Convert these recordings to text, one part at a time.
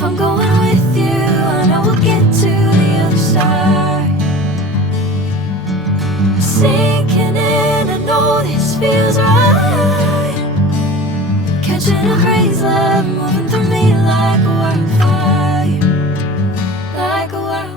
If I'm going with you, I know we'll get to the other side. Sinking in, I know this feels right. Catching a crazy love, moving through me like a wildfire, like a wildfire.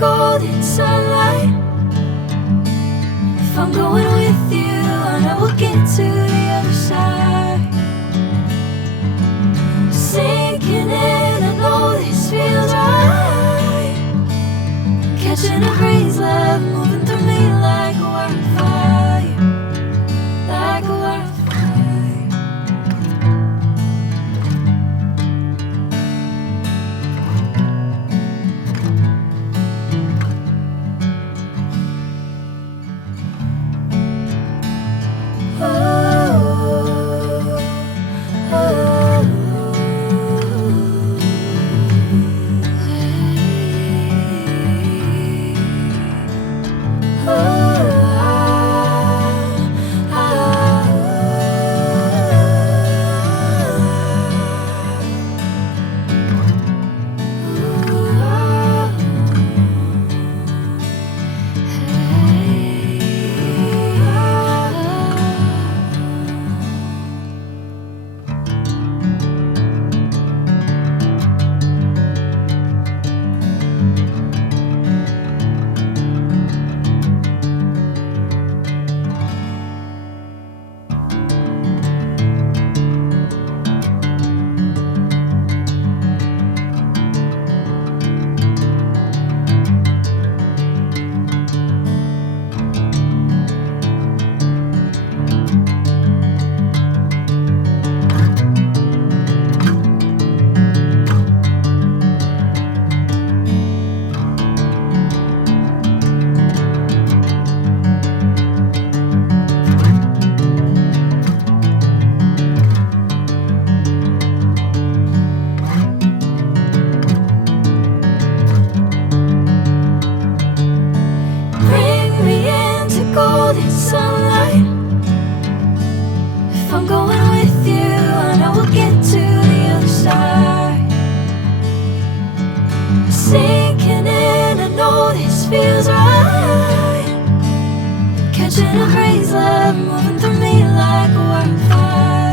Golden sunlight. If I'm going with you, I know we'll get to the other side. Sinking in, I know this feels right. Catching a crazy love, moving through me like a wildfire, like a wildfire. Golden sunlight. If I'm going with you, I know we'll get to the other side. Sinking in, I know this feels right. Catching a crazy love, moving through me like a wildfire.